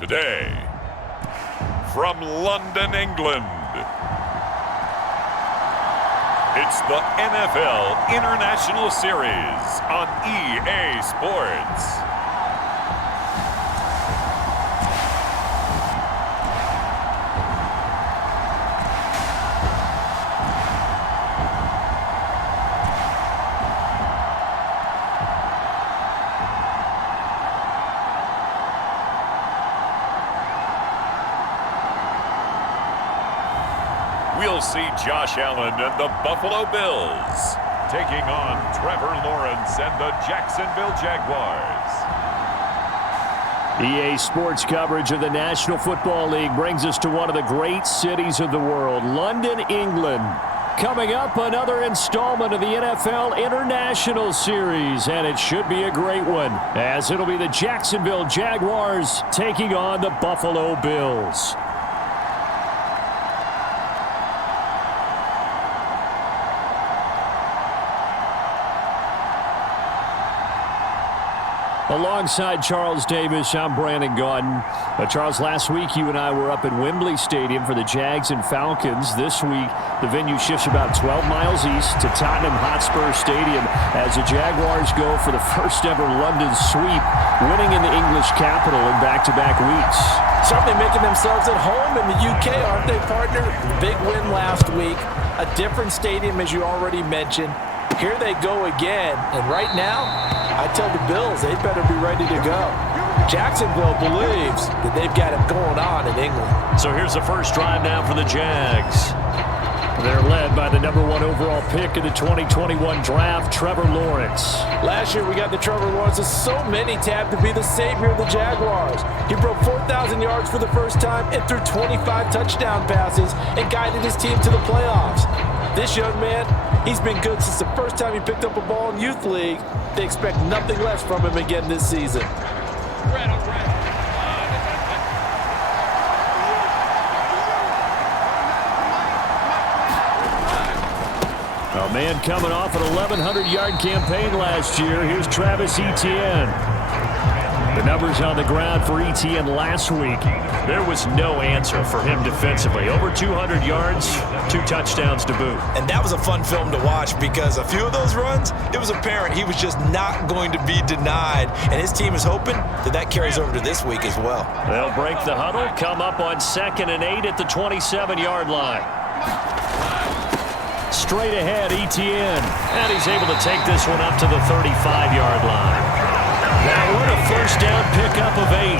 Today, from London, England, it's the NFL International Series on EA Sports. We'll see Josh Allen and the Buffalo Bills taking on Trevor Lawrence and the Jacksonville Jaguars. EA Sports coverage of the National Football League brings us to one of the great cities of the world, London, England. Coming up, another installment of the NFL International Series, and it should be a great one, as it'll be the Jacksonville Jaguars taking on the Buffalo Bills. Alongside Charles Davis, I'm Brandon Gaudin. Charles, last week you and I were up at Wembley Stadium for the Jags and Falcons. This week, the venue shifts about 12 miles east to Tottenham Hotspur Stadium as the Jaguars go for the first ever London sweep, winning in the English capital in back-to-back weeks. Certainly making themselves at home in the UK, aren't they, partner? Big win last week. A different stadium, as you already mentioned. Here they go again, and right now, I tell the Bills they better be ready to go. Jacksonville believes that they've got it going on in England. So here's the first drive now for the Jags. They're led by the #1 overall pick in the 2021 draft, Trevor Lawrence. Last year we got the Trevor Lawrence. So many tabbed to be the savior of the Jaguars. He broke 4,000 yards for the first time and threw 25 touchdown passes and guided his team to the playoffs. This young man, he's been good since the first time he picked up a ball in Youth League. They expect nothing less from him again this season. A man coming off an 1,100-yard campaign last year. Here's Travis Etienne. The numbers on the ground for Etienne last week. There was no answer for him defensively. Over 200 yards, 2 touchdowns to boot. And that was a fun film to watch because a few of those runs, it was apparent he was just not going to be denied. And his team is hoping that that carries over to this week as well. They'll break the huddle, come up on 2nd and 8 at the 27-yard line. Straight ahead, Etienne. And he's able to take this one up to the 35-yard line. Now what a first down pickup of 8.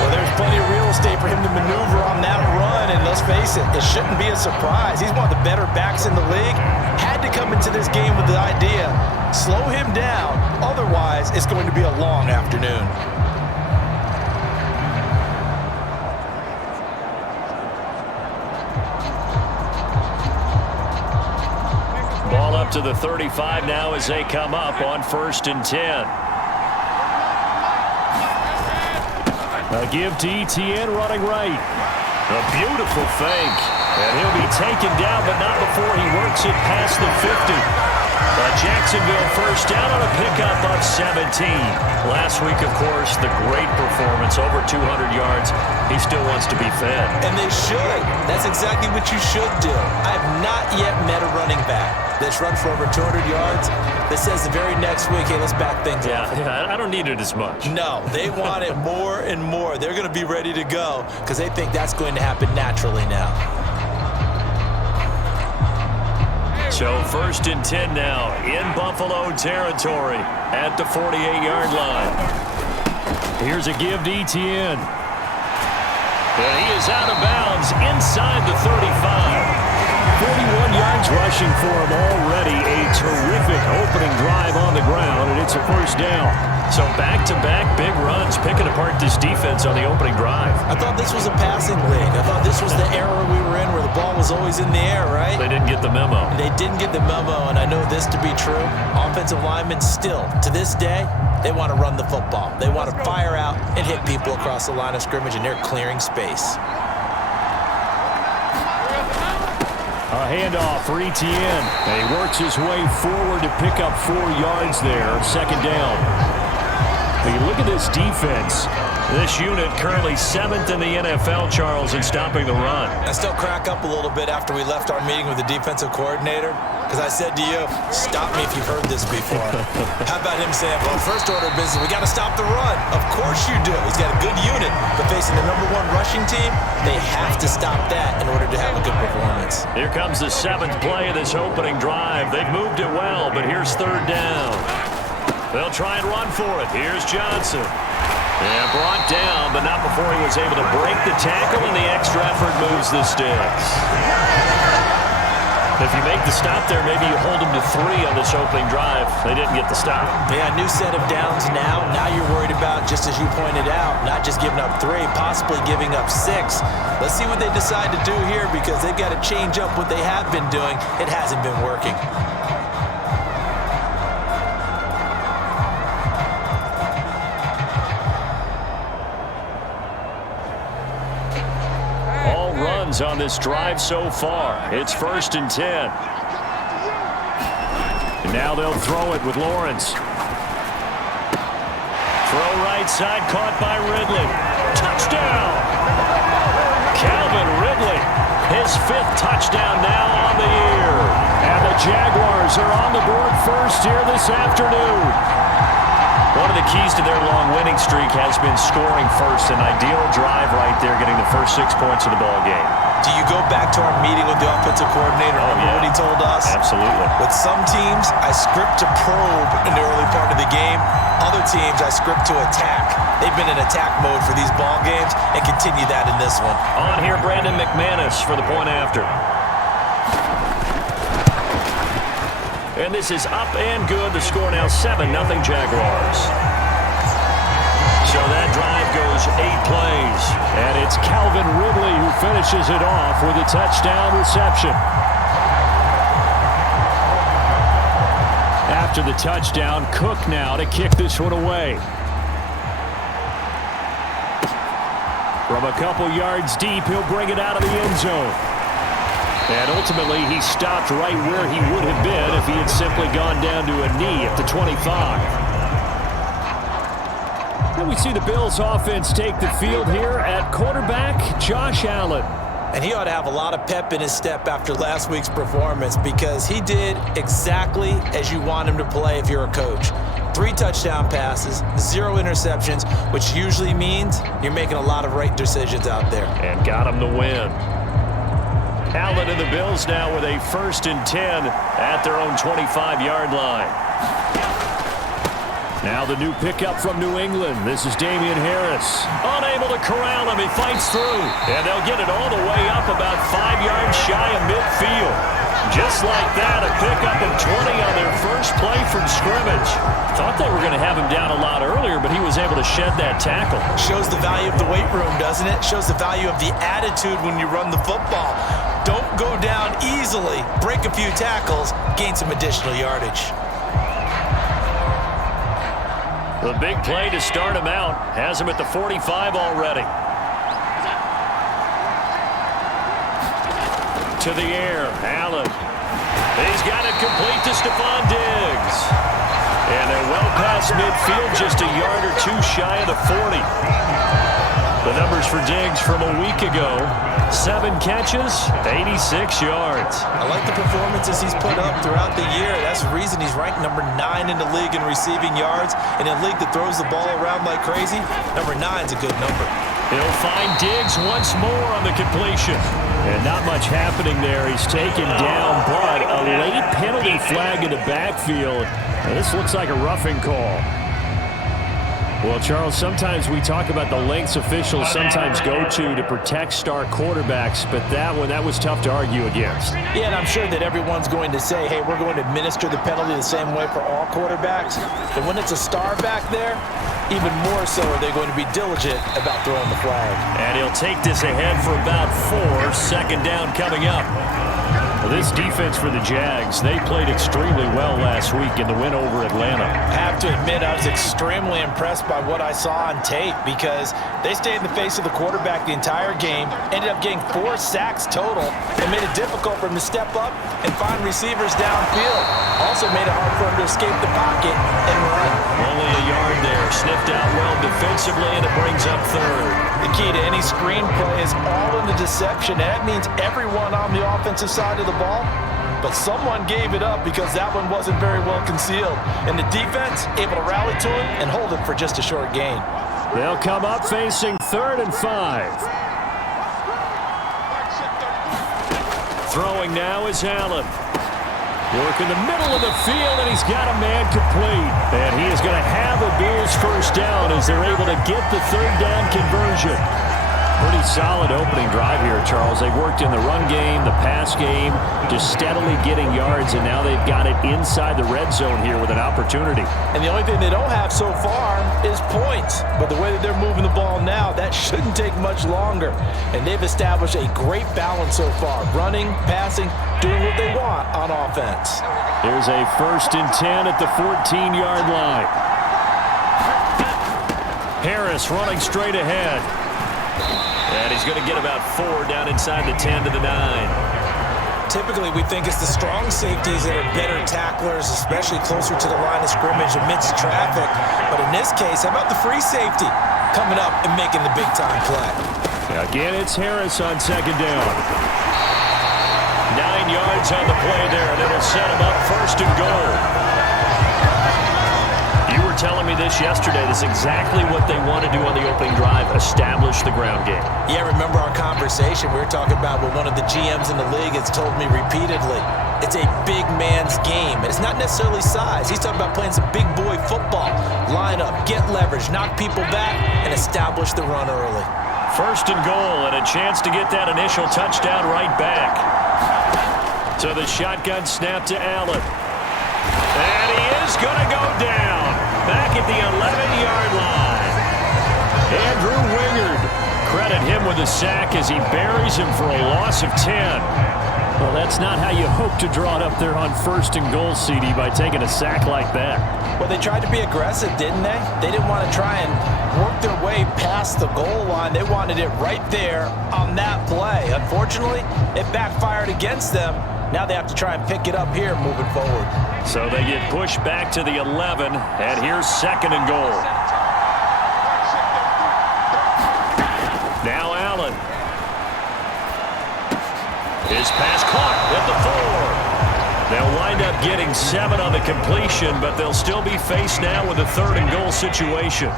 Well, there's plenty of real estate for him to maneuver on that run, and let's face it, it shouldn't be a surprise. He's one of the better backs in the league. Had to come into this game with the idea, slow him down, otherwise it's going to be a long afternoon. Ball up to the 35 now as they come up on 1st and 10. A give to Etienne running right. A beautiful fake. And he'll be taken down, but not before he works it past the 50. A Jacksonville first down on a pickup of 17. Last week, of course, the great performance, over 200 yards. He still wants to be fed. And they should. That's exactly what you should do. I have not yet met a running back that's run for over 200 yards that says the very next week, hey, let's back things up. Yeah, I don't need it as much. No, they want it more and more. They're going to be ready to go because they think that's going to happen naturally now. So 1st and 10 now in Buffalo territory at the 48-yard line. Here's a give to Etienne. And he is out of bounds inside the 35. 41 yards rushing for him already. A terrific opening drive on the ground, and it's a first down. So back-to-back big runs, picking apart this defense on the opening drive. I thought this was a passing league. I thought this was the era we were in where the ball was always in the air, right? They didn't get the memo. They didn't get the memo, and I know this to be true. Offensive linemen still, to this day, they want to run the football. They want to fire out and hit people across the line of scrimmage, and they're clearing space. A handoff for Etienne. And he works his way forward to pick up 4 yards there. 2nd down. But you look at this defense. This unit currently 7th in the NFL, Charles, in stopping the run. I still crack up a little bit after we left our meeting with the defensive coordinator, because I said to you, stop me if you've heard this before. How about him saying, well, first order of business, we got to stop the run. Of course you do. He's got a good unit, but facing the #1 rushing team, they have to stop that in order to have a good performance. Here comes the 7th play of this opening drive. They've moved it well, but here's 3rd down. They'll try and run for it. Here's Johnson. And brought down, but not before he was able to break the tackle, and the extra effort moves the sticks. If you make the stop there, maybe you hold them to 3 on this opening drive. They didn't get the stop. Yeah, new set of downs now. Now you're worried about, just as you pointed out, not just giving up 3, possibly giving up 6. Let's see what they decide to do here, because they've got to change up what they have been doing. It hasn't been working. On this drive so far. It's 1st and 10. And now they'll throw it with Lawrence. Throw right side, caught by Ridley. Touchdown! Calvin Ridley, his 5th touchdown now on the year. And the Jaguars are on the board first here this afternoon. One of the keys to their long winning streak has been scoring first. An ideal drive right there, getting the first 6 points of the ball game. Do you go back to our meeting with the offensive coordinator? Remember what he told us? Absolutely. With some teams, I script to probe in the early part of the game. Other teams, I script to attack. They've been in attack mode for these ball games and continue that in this one. On here, Brandon McManus for the point after. And this is up and good. The score now 7-0 Jaguars. So that drive goes 8 plays. And it's Calvin Ridley who finishes it off with a touchdown reception. After the touchdown, Cook now to kick this one away. From a couple yards deep, he'll bring it out of the end zone. And ultimately, he stopped right where he would have been if he had simply gone down to a knee at the 25. And we see the Bills offense take the field here at quarterback, Josh Allen. And he ought to have a lot of pep in his step after last week's performance, because he did exactly as you want him to play if you're a coach. 3 touchdown passes, 0 interceptions, which usually means you're making a lot of right decisions out there. And got him the win. Allen and the Bills now with a 1st and 10 at their own 25-yard line. Now the new pickup from New England. This is Damian Harris. Unable to corral him. He fights through. And they'll get it all the way up about 5 yards shy of midfield. Just like that, a pickup of 20 on their first play from scrimmage. Thought they were going to have him down a lot earlier, but he was able to shed that tackle. Shows the value of the weight room, doesn't it? Shows the value of the attitude when you run the football. Don't go down easily. Break a few tackles. Gain some additional yardage. The big play to start him out has him at the 45 already. To the air, Allen. He's got it complete to Stephon Diggs. And they're well past midfield, just a yard or 2 shy of the 40. The numbers for Diggs from a week ago: 7 catches, 86 yards. I like the performances he's put up throughout the year. That's the reason he's ranked number 9 in the league in receiving yards. In a league that throws the ball around like crazy, number 9's a good number. He'll find Diggs once more on the completion. And not much happening there. He's taken down, but a late penalty flag in the backfield. And this looks like a roughing call. Well, Charles, sometimes we talk about the lengths officials sometimes go to protect star quarterbacks, but that was tough to argue against. Yeah, and I'm sure that everyone's going to say, hey, we're going to administer the penalty the same way for all quarterbacks. But when it's a star back there, even more so are they going to be diligent about throwing the flag. And he'll take this ahead for about 4. 2nd down coming up. Well, this defense for the Jags, they played extremely well last week in the win over Atlanta. I have to admit, I was extremely impressed by what I saw on tape because they stayed in the face of the quarterback the entire game, ended up getting 4 sacks total, and made it difficult for him to step up and find receivers downfield. Also made it hard for him to escape the pocket and run. Only a yard there. Sniffed out well defensively, and it brings up third. The key to any screenplay is all in the deception, and that means everyone on the offensive side of the ball, but someone gave it up because that one wasn't very well concealed. And the defense able to rally to him and hold it for just a short gain. They'll come up facing 3rd and 5. Throwing now is Allen. Work in the middle of the field, and he's got a man complete. And he is going to have a Bills first down as they're able to get the 3rd down conversion. Pretty solid opening drive here, Charles. They worked in the run game, the pass game, just steadily getting yards, and now they've got it inside the red zone here with an opportunity. And the only thing they don't have so far is points. But the way that they're moving the ball now, that shouldn't take much longer. And they've established a great balance so far. Running, passing, doing what they want on offense. Here's a 1st and 10 at the 14-yard line. Harris running straight ahead. And he's going to get about 4 down inside the 10 to the 9. Typically, we think it's the strong safeties that are better tacklers, especially closer to the line of scrimmage amidst traffic. But in this case, how about the free safety coming up and making the big-time play? Again, it's Harris on 2nd down. 9 yards on the play there, and it'll set him up 1st and goal. You were telling me this yesterday. This is exactly what they want to do on the opening drive, establish the ground game. Yeah, remember our conversation? We were talking about what one of the GMs in the league has told me repeatedly. It's a big man's game, and it's not necessarily size. He's talking about playing some big boy football. Line up, get leverage, knock people back, and establish the run early. 1st and goal, and a chance to get that initial touchdown right back. So the shotgun snap to Allen. And he is going to go down back at the 11-yard line. Andrew Wingard, credit him with a sack as he buries him for a loss of 10. Well, that's not how you hope to draw it up there on 1st and goal, CD, by taking a sack like that. Well, they tried to be aggressive, didn't they? They didn't want to try and work their way past the goal line. They wanted it right there on that play. Unfortunately, it backfired against them. Now they have to try and pick it up here moving forward. So they get pushed back to the 11, and here's 2nd and goal. Now Allen. His pass caught at the 4. They'll wind up getting 7 on the completion, but they'll still be faced now with a 3rd and goal situation.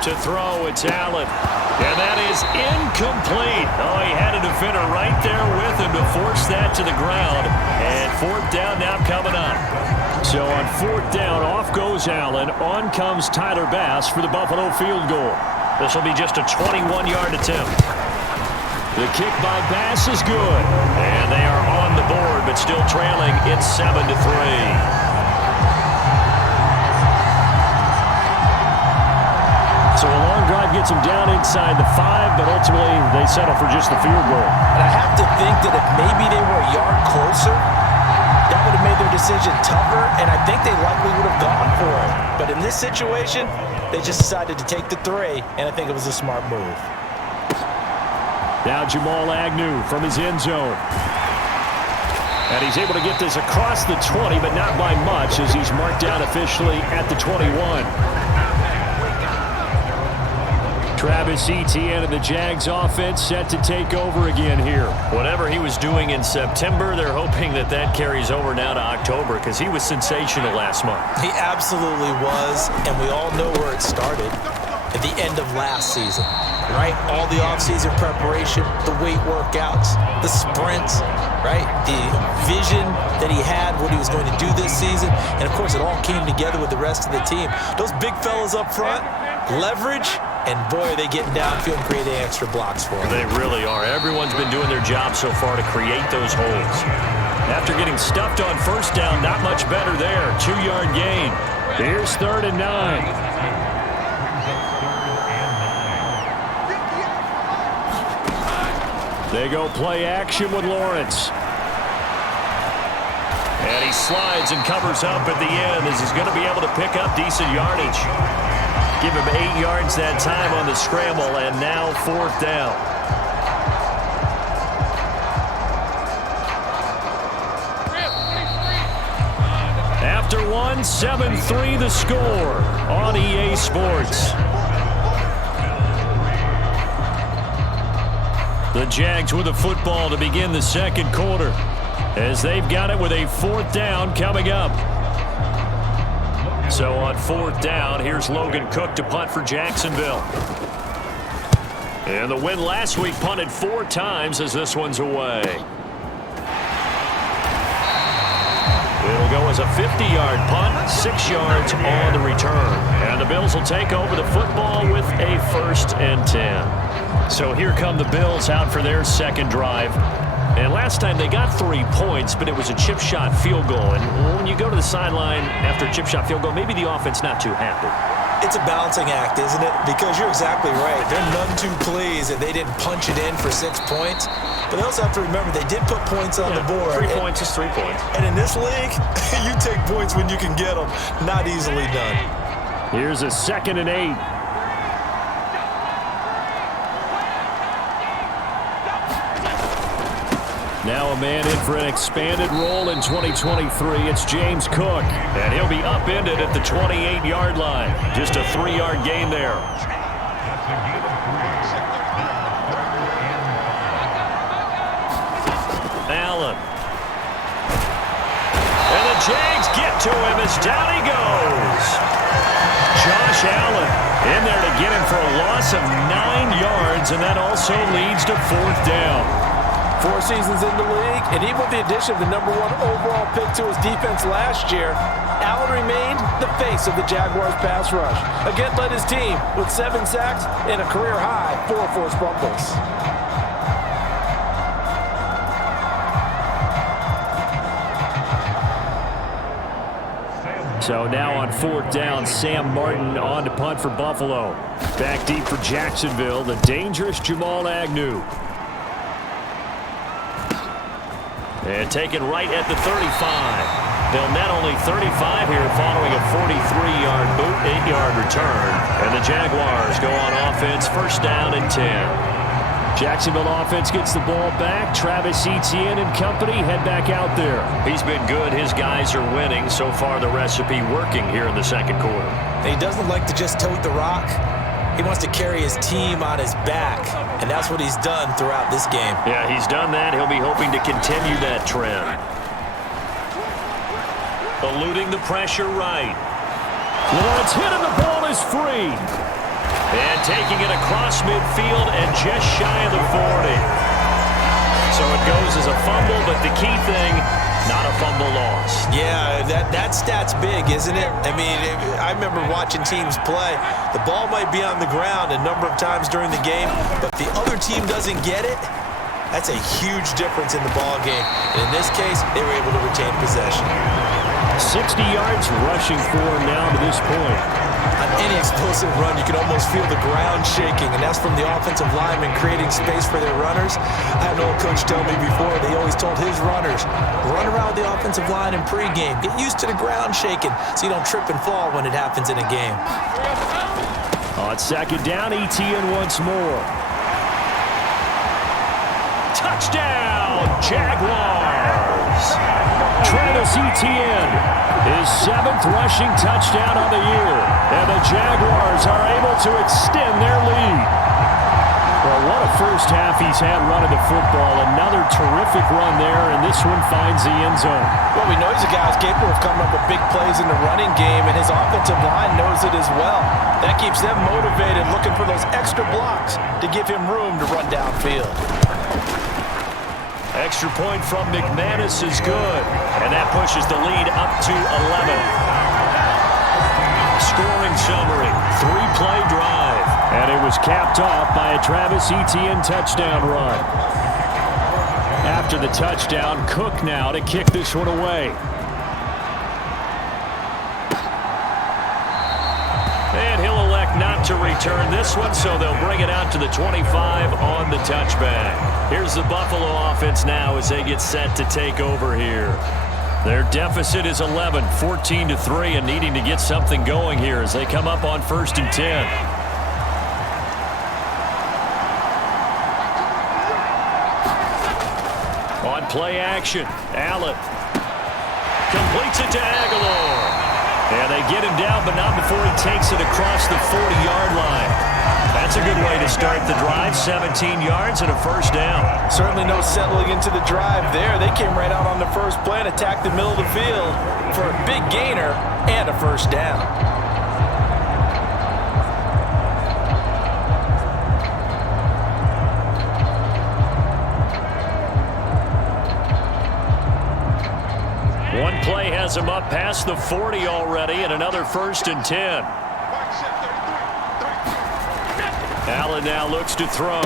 To throw, it's Allen. And that is incomplete. Oh, he had a defender right there with him to force that to the ground. And 4th down now coming up. So on 4th down, off goes Allen. On comes Tyler Bass for the Buffalo field goal. This will be just a 21-yard attempt. The kick by Bass is good. And they are on the board, but still trailing. It's 7-3. So a long drive gets them down inside the 5, but ultimately they settle for just the field goal. And I have to think that if maybe they were a yard closer, that would have made their decision tougher, and I think they likely would have gone for it. But in this situation, they just decided to take the 3, and I think it was a smart move. Now Jamal Agnew from his end zone. And he's able to get this across the 20, but not by much, as he's marked down officially at the 21. Travis Etienne and the Jags offense set to take over again here. Whatever he was doing in September, they're hoping that that carries over now to October, because he was sensational last month. He absolutely was, and we all know where it started. At the end of last season, right? All the offseason preparation, the weight workouts, the sprints, right? The vision that he had, what he was going to do this season. And, of course, it all came together with the rest of the team. Those big fellas up front, leverage, and, boy, are they getting downfield and creating extra blocks for him. They really are. Everyone's been doing their job so far to create those holes. After getting stuffed on 1st down, not much better there. 2-yard gain. Here's 3rd and 9. They go play action with Lawrence. And he slides and covers up at the end as he's going to be able to pick up decent yardage. Give him 8 yards that time on the scramble, and now 4th down. After one, 7-3 the score on EA Sports. The Jags with the football to begin the second quarter, as they've got it with a 4th down coming up. So on 4th down, here's Logan Cook to punt for Jacksonville. And the win last week punted 4 times as this one's away. It'll go as a 50-yard punt, 6 yards on the return. And the Bills will take over the football with a 1st and 10. So here come the Bills out for their second drive. And last time they got 3 points, but it was a chip shot field goal. And when you go to the sideline after a chip shot field goal, maybe the offense not too happy. It's a balancing act, isn't it? Because you're exactly right. They're none too pleased that they didn't punch it in for 6 points. But they also have to remember they did put points on the board. 3 points is 3 points. And in this league, you take points when you can get them. Not easily done. Here's a 2nd and 8. Now a man in for an expanded role in 2023. It's James Cook, and he'll be upended at the 28-yard line. Just a 3-yard gain there. Allen. And the Jags get to him as down he goes. Josh Allen in there to get him for a loss of 9 yards, and that also leads to 4th down. 4 seasons in the league, and even with the addition of the #1 overall pick to his defense last year, Allen remained the face of the Jaguars pass rush. Again, led his team with 7 sacks and a career-high 4 forced fumbles. So now on 4th down, Sam Martin on to punt for Buffalo. Back deep for Jacksonville, the dangerous Jamal Agnew. And taken right at the 35. They'll net only 35 here following a 43-yard boot, 8-yard return. And the Jaguars go on offense, 1st down and 10. Jacksonville offense gets the ball back. Travis Etienne and company head back out there. He's been good. His guys are winning. So far, the recipe working here in the second quarter. He doesn't like to just tote the rock. He wants to carry his team on his back, and that's what he's done throughout this game. Yeah, he's done that. He'll be hoping to continue that trend. Eluding the pressure right. Lawrence hit and the ball is free. And taking it across midfield and just shy of the 40. So it goes as a fumble, but the key thing, not a fumble loss. Yeah, that stat's big, isn't it? I mean, I remember watching teams play. The ball might be on the ground a number of times during the game, but the other team doesn't get it. That's a huge difference in the ball game. And in this case, they were able to retain possession. 60 yards rushing for him now to this point. On any explosive run, you can almost feel the ground shaking, and that's from the offensive linemen creating space for their runners. I had an old coach tell me before, they always told his runners, run around the offensive line in pregame. Get used to the ground shaking so you don't trip and fall when it happens in a game. On 2nd down, Etienne once more. Touchdown, Jaguars! Travis Etienne, his 7th rushing touchdown on the year. And the Jaguars are able to extend their lead. Well, what a first half he's had running the football. Another terrific run there, and this one finds the end zone. Well, we know he's a guy who's capable of coming up with big plays in the running game, and his offensive line knows it as well. That keeps them motivated, looking for those extra blocks to give him room to run downfield. Extra point from McManus is good, and that pushes the lead up to 11. Scoring summary, 3-play drive, and it was capped off by a Travis Etienne touchdown run. After the touchdown, Cook now to kick this one away. And he'll elect not to return this one, so they'll bring it out to the 25 on the touchback. Here's the Buffalo offense now as they get set to take over here. Their deficit is 11, 14-3, and needing to get something going here as they come up on 1st and 10. On play action, Allen completes it to Aguilar. And they get him down, but not before he takes it across the 40-yard line. That's a good way to start the drive. 17 yards and a first down. Certainly no settling into the drive there. They came right out on the first play and attacked the middle of the field for a big gainer and a first down. One play has him up past the 40 already, and another 1st and 10. Allen now looks to throw.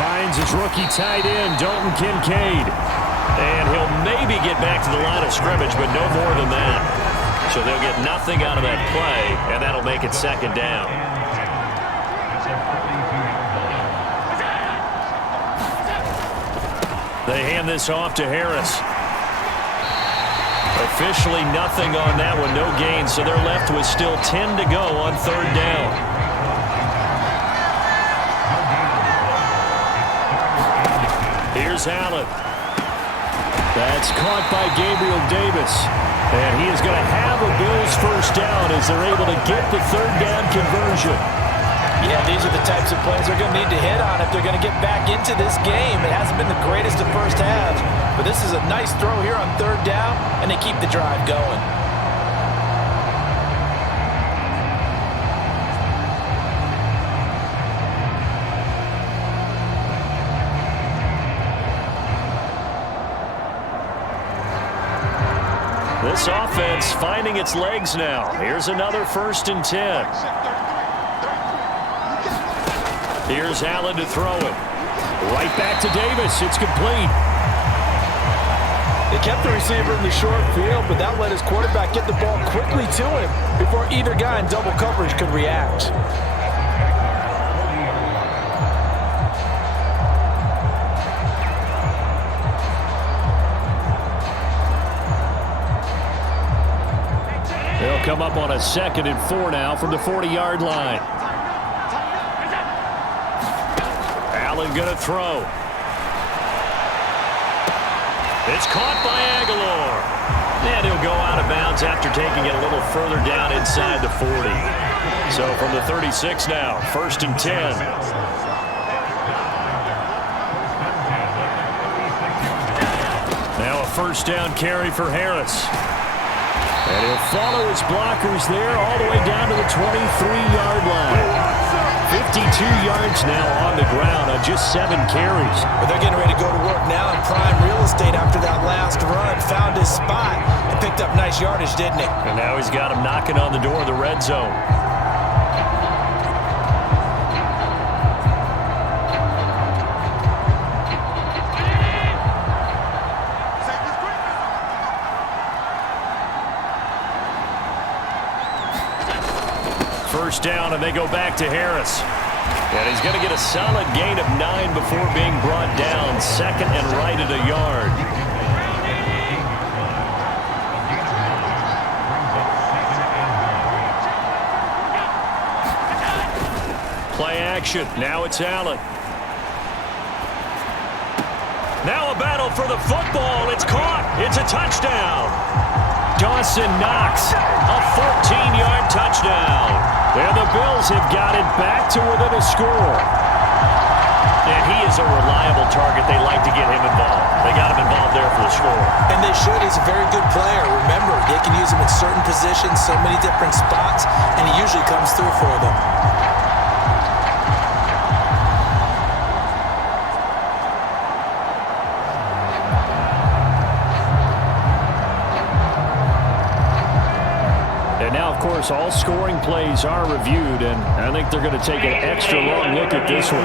Finds his rookie tight end, Dalton Kincaid. And he'll maybe get back to the line of scrimmage, but no more than that. So they'll get nothing out of that play, and that'll make it 2nd down. They hand this off to Harris. Officially nothing on that one, no gain, so they're left with still 10 to go on 3rd down. Here's Allen. That's caught by Gabriel Davis. And he is going to have a Bills first down as they're able to get the 3rd down conversion. Yeah, these are the types of plays they're going to need to hit on if they're going to get back into this game. It hasn't been the greatest of first halves, but this is a nice throw here on 3rd down, and they keep the drive going. This offense finding its legs now. Here's another 1st and 10. Here's Allen to throw it. Right back to Davis. It's complete. They kept the receiver in the short field, but that let his quarterback get the ball quickly to him before either guy in double coverage could react. They'll come up on a 2nd and 4 now from the 40-yard line. Allen going to throw. It's caught by Aguilar. And he'll go out of bounds after taking it a little further down inside the 40. So from the 36 now, 1st and 10. Now a first down carry for Harris. And he'll follow his blockers there all the way down to the 23-yard line. 52 yards now on the ground on just 7 carries. But they're getting ready to go to work now in prime real estate after that last run. Found his spot and picked up nice yardage, didn't he? And now he's got him knocking on the door of the red zone. First down, and they go back to Harris. And he's going to get a solid gain of 9 before being brought down. 2nd and right at a yard. Play action. Now it's Allen. Now a battle for the football. It's caught. It's a touchdown. Dawson Knox, a 14-yard touchdown. And the Bills have got it back to within a score. And he is a reliable target. They like to get him involved. They got him involved there for the score. And they should. He's a very good player. Remember, they can use him in certain positions, so many different spots, and he usually comes through for them. Now, of course, all scoring plays are reviewed, and I think they're going to take an extra long look at this one.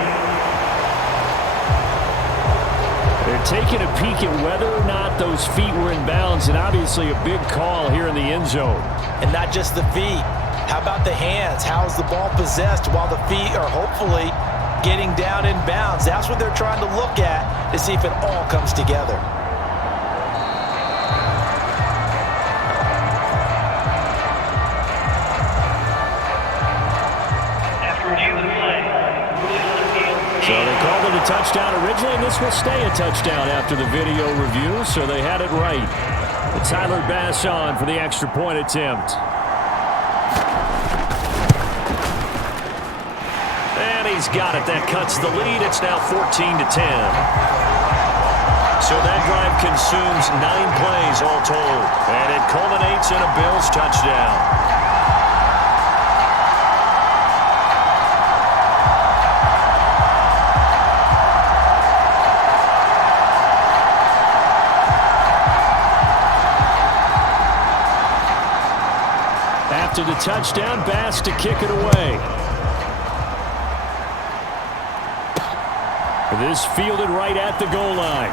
They're taking a peek at whether or not those feet were in bounds, and obviously a big call here in the end zone. And not just the feet. How about the hands? How is the ball possessed while the feet are hopefully getting down in bounds? That's what they're trying to look at to see if it all comes together. So they called it a touchdown originally, and this will stay a touchdown after the video review, so they had it right. Tyler Bass on for the extra point attempt. And he's got it. That cuts the lead. It's now 14-10. So that drive consumes 9 plays all told, and it culminates in a Bills touchdown. After the touchdown, Bass to kick it away. This fielded right at the goal line.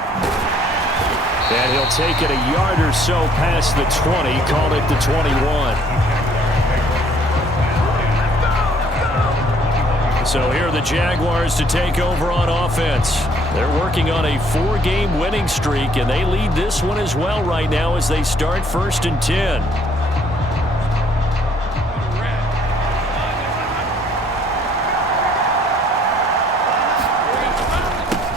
And he'll take it a yard or so past the 20, call it the 21. So here are the Jaguars to take over on offense. They're working on a 4-game winning streak, and they lead this one as well right now as they start 1st and 10.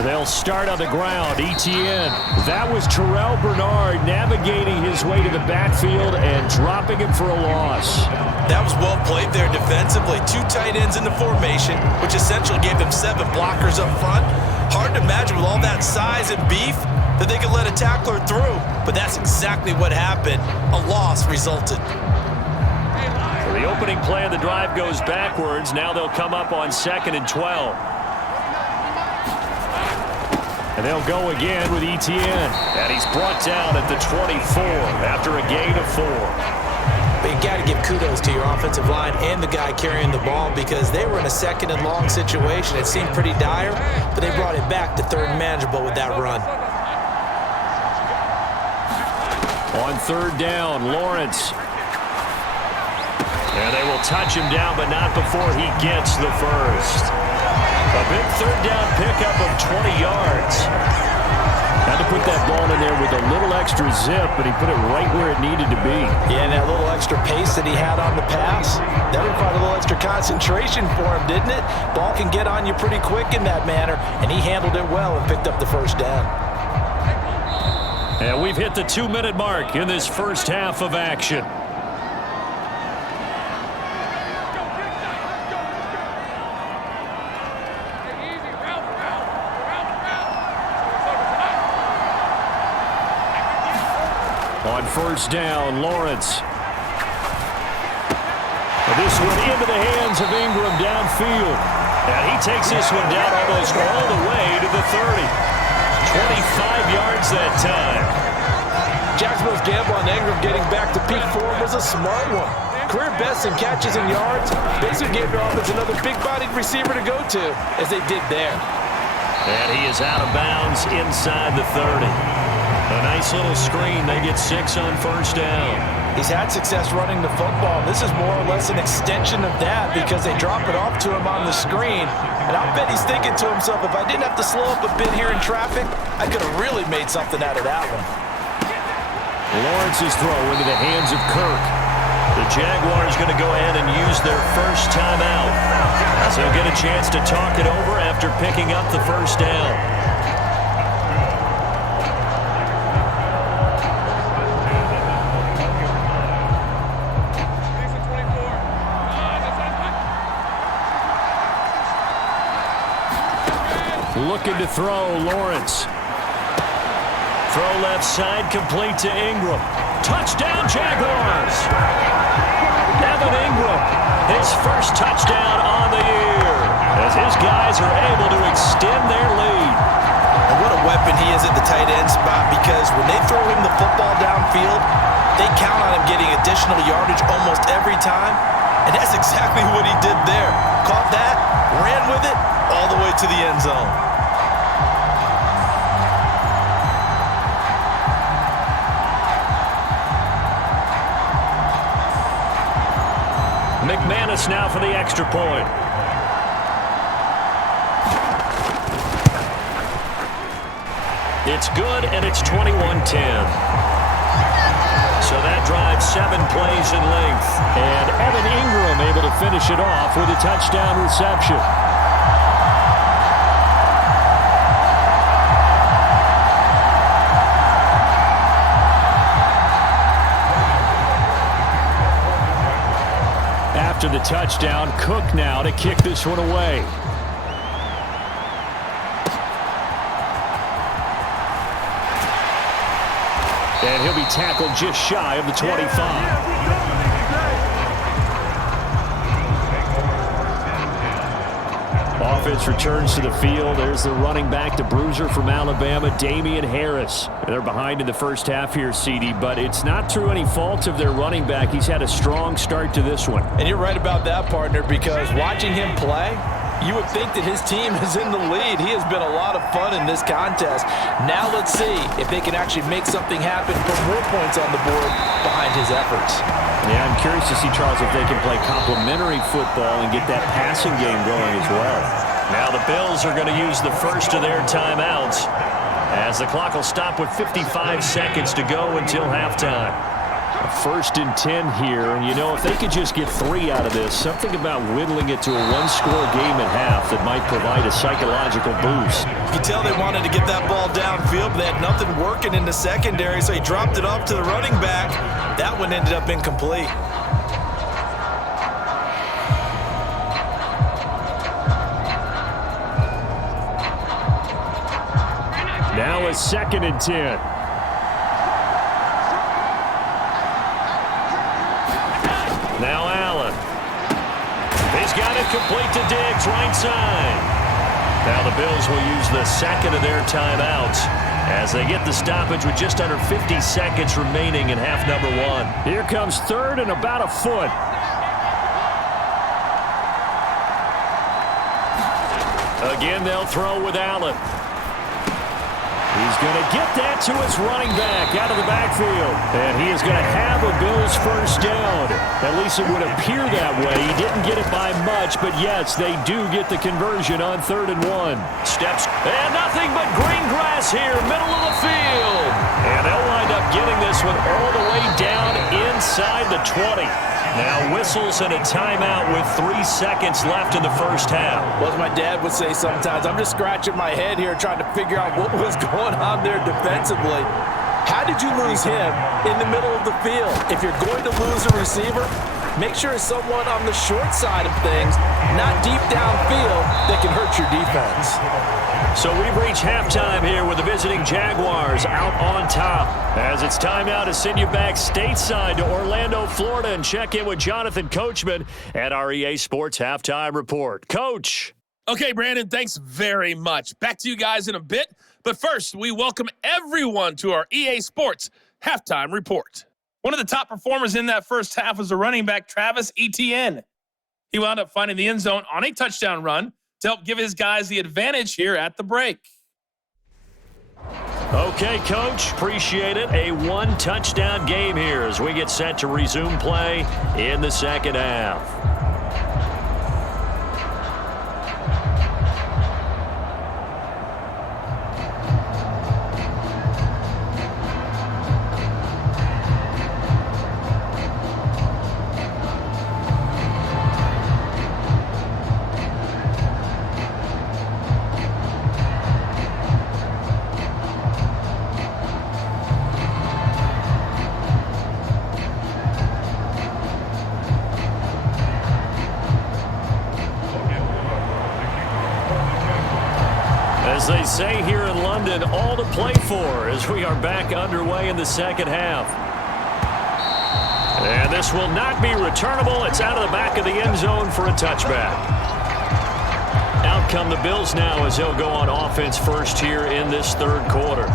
They'll start on the ground. Etienne. That was Terrell Bernard navigating his way to the backfield and dropping him for a loss. That was well played there defensively. 2 tight ends in the formation, which essentially gave them 7 blockers up front. Hard to imagine with all that size and beef that they could let a tackler through. But that's exactly what happened. A loss resulted. So the opening play of the drive goes backwards. Now they'll come up on 2nd and 12. And they'll go again with Etienne. And he's brought down at the 24 after a gain of 4. But you got to give kudos to your offensive line and the guy carrying the ball because they were in a 2nd and long situation. It seemed pretty dire, but they brought it back to 3rd and manageable with that run. On 3rd down, Lawrence. And they will touch him down, but not before he gets the first. A big 3rd down pickup of 20 yards. Had to put that ball in there with a little extra zip, but he put it right where it needed to be. Yeah, and that little extra pace that he had on the pass, that required a little extra concentration for him, didn't it? Ball can get on you pretty quick in that manner, and he handled it well and picked up the 1st down. And we've hit the 2-minute mark in this first half of action. On 1st down, Lawrence. This one into the hands of Ingram downfield. And he takes this one down almost all the way to the 30. 25 yards that time. Jacksonville's gamble on Ingram getting back to peak form was a smart one. Career best in catches and yards. Basically gave their offense another big-bodied receiver to go to, as they did there. And he is out of bounds inside the 30. A nice little screen. They get 6 on 1st down. He's had success running the football. This is more or less an extension of that because they drop it off to him on the screen. And I'll bet he's thinking to himself, if I didn't have to slow up a bit here in traffic, I could have really made something out of that one. Lawrence's throw into the hands of Kirk. The Jaguars going to go ahead and use their first timeout, as they'll get a chance to talk it over after picking up the 1st down. Looking to throw, Lawrence. Throw left side, complete to Ingram. Touchdown, Jaguars! Evan Ingram, his first touchdown on the year, as his guys are able to extend their lead. And what a weapon he is at the tight end spot, because when they throw him the football downfield, they count on him getting additional yardage almost every time. And that's exactly what he did there. Caught that, ran with it, all the way to the end zone. Dallas now for the extra point. It's good, and it's 21-10. So that drives 7 plays in length. And Evan Ingram able to finish it off with a touchdown reception. After the touchdown, Cook now to kick this one away. And he'll be tackled just shy of the 25. Offense returns to the field. There's the running back, the bruiser from Alabama, Damian Harris. They're behind in the first half here, CD, but it's not through any fault of their running back. He's had a strong start to this one. And you're right about that, partner, because watching him play, you would think that his team is in the lead. He has been a lot of fun in this contest. Now let's see if they can actually make something happen, put more points on the board behind his efforts. Yeah, I'm curious to see, Charles, if they can play complementary football and get that passing game going as well. Now the Bills are going to use the first of their timeouts as the clock will stop with 55 seconds to go until halftime. First and 10 here, and you know, if they could just get 3 out of this, something about whittling it to a one-score game at half that might provide a psychological boost. You tell they wanted to get that ball downfield, but they had nothing working in the secondary, so he dropped it off to the running back. That one ended up incomplete. Now a 2nd and 10. Now Allen. He's got it complete to Diggs, right side. Now the Bills will use the second of their timeouts as they get the stoppage with just under 50 seconds remaining in half number 1. Here comes 3rd and about a foot. Again, they'll throw with Allen. He's going to get that to his running back out of the backfield. And he is going to have a Bills first down. At least it would appear that way. He didn't get it by much, but yes, they do get the conversion on 3rd and 1. Steps, and nothing but green grass here, middle of the field. And they'll wind up getting this one all the way down inside the 20. Now whistles and a timeout with 3 seconds left in the first half. Well, as my dad would say sometimes, I'm just scratching my head here trying to figure out what was going on there defensively. How did you lose him in the middle of the field? If you're going to lose a receiver, make sure it's someone on the short side of things, not deep downfield, that can hurt your defense. So we've reached halftime here with the visiting Jaguars out on top. As it's time now to send you back stateside to Orlando, Florida, and check in with Jonathan Coachman at our EA Sports Halftime Report. Coach. Okay, Brandon, thanks very much. Back to you guys in a bit. But first, we welcome everyone to our EA Sports Halftime Report. One of the top performers in that first half was the running back Travis Etienne. He wound up finding the end zone on a touchdown run to help give his guys the advantage here at the break. Okay, Coach, appreciate it. A 1-touchdown game here as we get set to resume play in the second half. As they say here in London, all to play for as we are back underway in the second half. And this will not be returnable. It's out of the back of the end zone for a touchback. Out come the Bills now as they'll go on offense first here in this third quarter.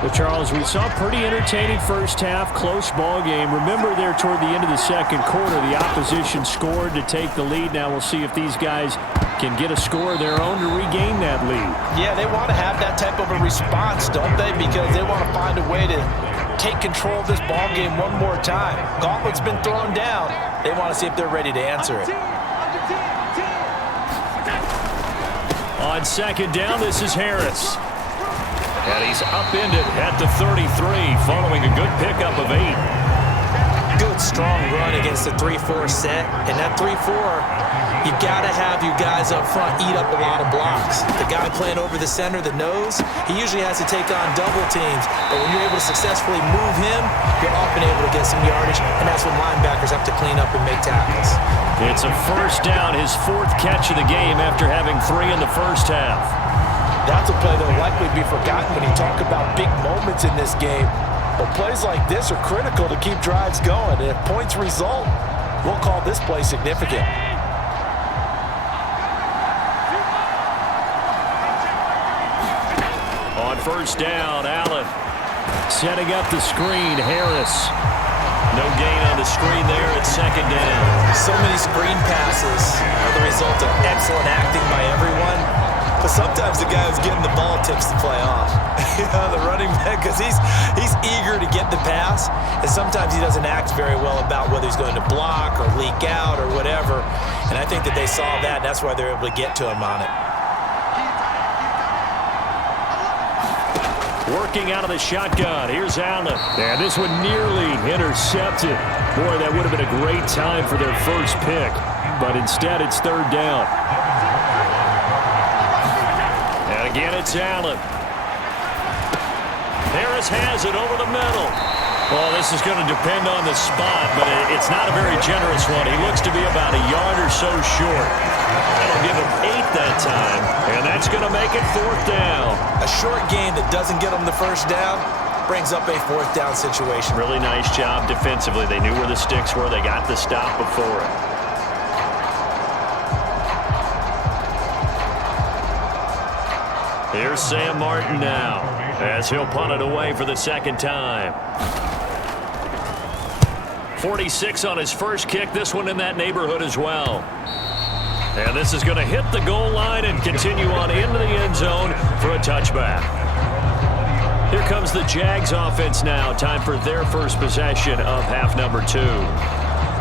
Well, Charles, we saw a pretty entertaining first half, close ball game. Remember there toward the end of the second quarter, the opposition scored to take the lead. Now we'll see if these guys can get a score of their own to regain that lead. Yeah, they want to have that type of a response, don't they? Because they want to find a way to take control of this ball game one more time. Gauntlet's been thrown down. They want to see if they're ready to answer it. On second down, this is Harris. And he's upended at the 33 following a good pickup of 8. Good, strong run against the 3-4 set. And that 3-4, you got to have you guys up front eat up a lot of blocks. The guy playing over the center, the nose, he usually has to take on double teams. But when you're able to successfully move him, you're often able to get some yardage. And that's when linebackers have to clean up and make tackles. It's a first down, his 4th catch of the game after having 3 in the first half. That's a play that will likely be forgotten when you talk about big moments in this game. But plays like this are critical to keep drives going. And if points result, we'll call this play significant. On first down, Allen setting up the screen, Harris. No gain on the screen there at second down. So many screen passes are the result of excellent acting by everyone. But sometimes the guy who's getting the ball tips the play off. The running back, because he's eager to get the pass, and sometimes he doesn't act very well about whether he's going to block or leak out or whatever. And I think that they saw that, and that's why they're able to get to him on it. Working out of the shotgun. Here's Allen. And this one nearly intercepted. Boy, that would have been a great time for their first pick. But instead, it's third down. And again, it's Allen. Harris has it over the middle. Well, this is going to depend on the spot, but it's not a very generous one. He looks to be about a yard or so short. That'll give him 8 that time, and that's going to make it 4th down. A short gain that doesn't get them the first down brings up a 4th down situation. Really nice job defensively. They knew where the sticks were. They got the stop before it. Here's Sam Martin now, as he'll punt it away for the second time. 46 on his first kick. This one in that neighborhood as well. And this is going to hit the goal line and continue on into the end zone for a touchback. Here comes the Jags offense now. Time for their first possession of half number 2.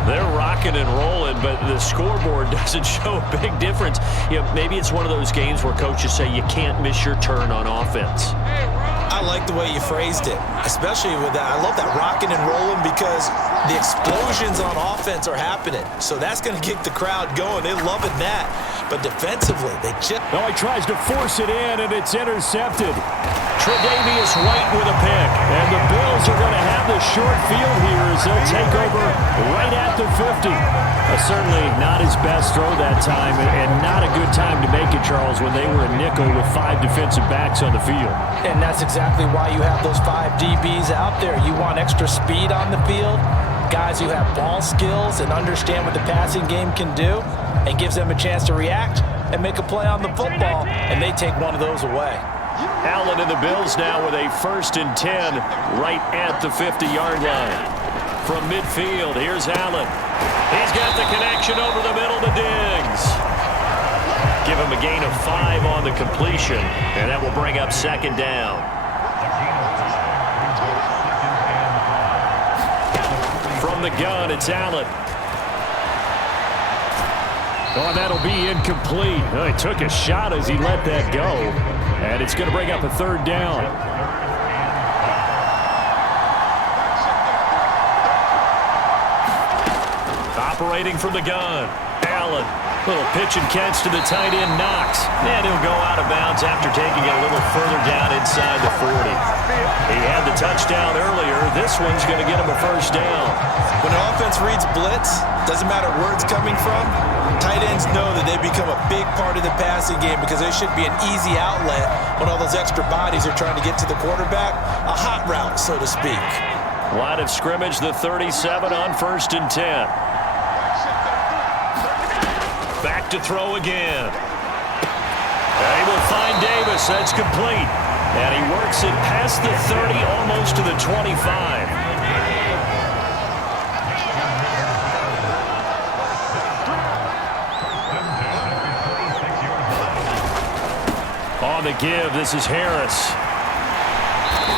They're rocking and rolling, but the scoreboard doesn't show a big difference. You know, maybe it's one of those games where coaches say you can't miss your turn on offense. I like the way you phrased it, especially with that. I love that rocking and rolling because the explosions on offense are happening. So that's going to get the crowd going. They're loving that. But defensively, they just... No, he tries to force it in, and it's intercepted. Tre'Davious White with a pick. And the Bills are going to have the short field here as they'll take over right at the 50. Certainly not his best throw that time, and not a good time to make it, Charles, when they were a nickel with 5 defensive backs on the field. And that's exactly why you have those 5 DBs out there. You want extra speed on the field, guys who have ball skills and understand what the passing game can do, and gives them a chance to react and make a play on the football, and they take one of those away. Allen and the Bills now with a 1st and 10 right at the 50-yard line. From midfield, here's Allen. He's got the connection over the middle to Diggs. Give him a gain of 5 on the completion, and that will bring up second down. From the gun, it's Allen. Oh, that'll be incomplete. Oh, he took a shot as he let that go, and it's going to bring up a third down. Operating from the gun, Allen. Little pitch and catch to the tight end, Knox. And he'll go out of bounds after taking it a little further down inside the 40. He had the touchdown earlier. This one's going to get him a first down. When an offense reads blitz, doesn't matter where it's coming from, tight ends know that they become a big part of the passing game because they should be an easy outlet when all those extra bodies are trying to get to the quarterback. A hot route, so to speak. Line of scrimmage, the 37 on 1st and 10. Back to throw again. And he will find Davis. That's complete. And he works it past the 30, almost to the 25. On the give, this is Harris.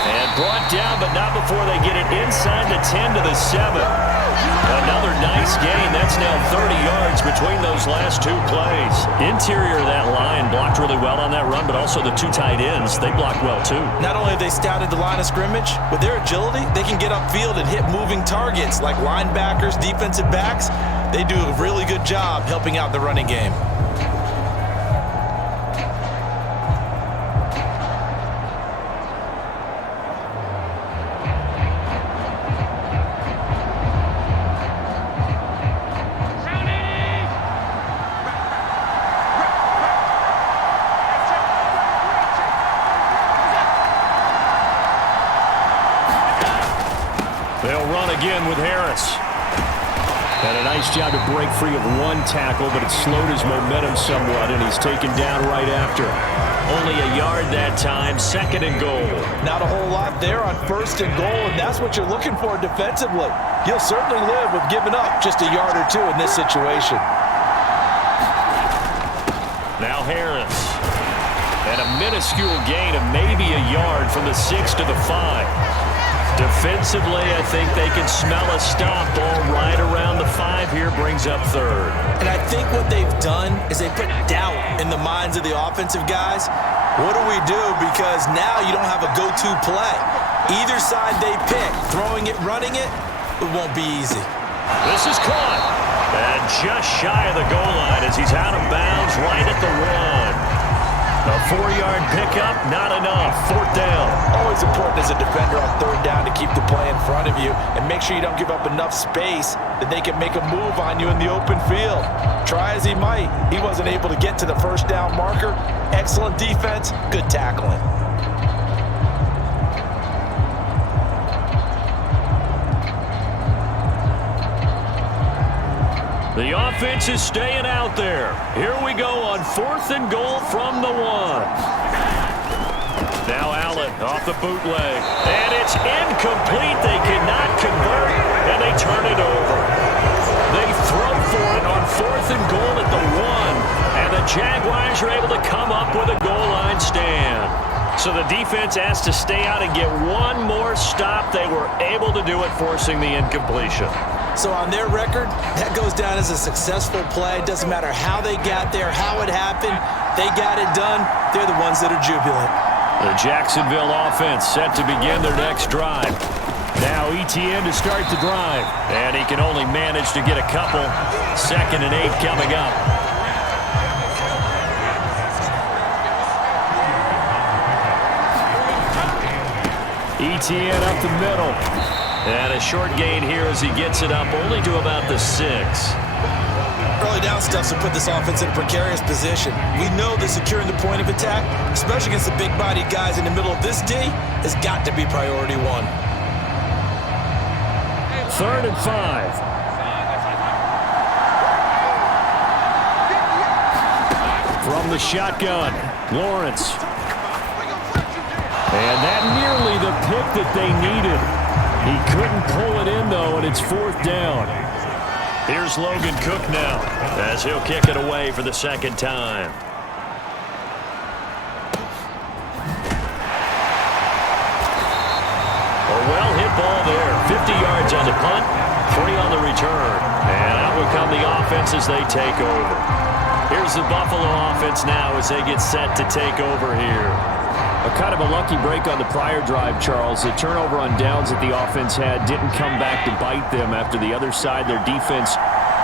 And Brought down, but not before they get it inside the 10 to the 7. Another nice gain. That's now 30 yards between those last two plays. Interior of that line blocked really well on that run, but also the two tight ends, they blocked well too. Not only have they scouted the line of scrimmage, with their agility, they can get upfield and hit moving targets like linebackers, defensive backs. They do a really good job helping out the running game. They'll run again with Harris. And a nice job to break free of one tackle, but it slowed his momentum somewhat, and he's taken down right after. Only a yard that time, 2nd and goal. Not a whole lot there on 1st and goal, and that's what you're looking for defensively. You'll certainly live with giving up just a yard or two in this situation. Now Harris. And a minuscule gain of maybe a yard from the 6 to the 5. Defensively, I think they can smell a stop. Ball right around the 5 here, brings up 3rd. And I think what they've done is they put doubt in the minds of the offensive guys. What do we do? Because now you don't have a go-to play. Either side they pick, throwing it, running it, it won't be easy. This is caught. And just shy of the goal line as he's out of bounds right at the 1. A 4-yard pickup, not enough. 4th down. Always important as a defender on 3rd down to keep the play in front of you and make sure you don't give up enough space that they can make a move on you in the open field. Try as he might, he wasn't able to get to the 1st down marker. Excellent defense, good tackling. The offense is staying out there. Here we go on 4th and goal from the 1. Now Allen off the bootleg. And it's incomplete. They cannot convert, and they turn it over. They throw for it on 4th and goal at the 1, and the Jaguars are able to come up with a goal line stand. So the defense has to stay out and get one more stop. They were able to do it, forcing the incompletion. So on their record, that goes down as a successful play. Doesn't matter how they got there, how it happened. They got it done. They're the ones that are jubilant. The Jacksonville offense set to begin their next drive. Now ETN to start the drive. And he can only manage to get a couple. 2nd and 8 coming up. ETN up the middle. And a short gain here as he gets it up only to about the 6. Early down stuffs will put this offense in a precarious position. We know that securing the point of attack, especially against the big-bodied guys in the middle of this D, has got to be priority 1. 3rd and 5. From the shotgun, Lawrence. And that nearly the pick that they needed. He couldn't pull it in, though, and it's 4th down. Here's Logan Cook now as he'll kick it away for the 2nd time. A well-hit ball there. 50 yards on the punt, 3 on the return. And out will come the offense as they take over. Here's the Buffalo offense now as they get set to take over here. A kind of a lucky break on the prior drive, Charles. The turnover on downs that the offense had didn't come back to bite them after the other side. Their defense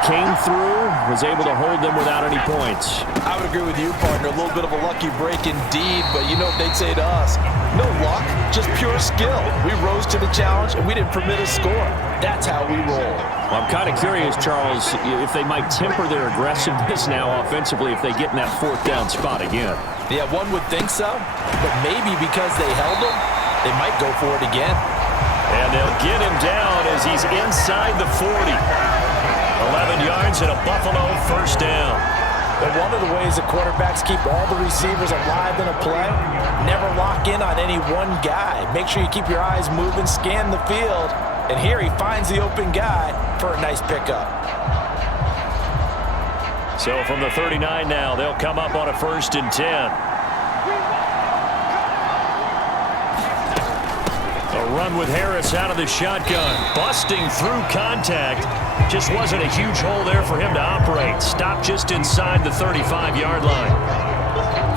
came through, was able to hold them without any points. I would agree with you, partner. A little bit of a lucky break indeed, but you know what they'd say to us? No luck, just pure skill. We rose to the challenge, and we didn't permit a score. That's how we roll. Well, I'm kind of curious, Charles, if they might temper their aggressiveness now offensively if they get in that 4th down spot again. Yeah, one would think so, but maybe because they held him, they might go for it again. And they'll get him down as he's inside the 40. 11 yards and a Buffalo 1st down. But one of the ways the quarterbacks keep all the receivers alive in a play, never lock in on any one guy. Make sure you keep your eyes moving, scan the field, and here he finds the open guy for a nice pickup. So from the 39 now, they'll come up on a 1st and 10. A run with Harris out of the shotgun. Busting through contact. Just wasn't a huge hole there for him to operate. Stopped just inside the 35-yard line.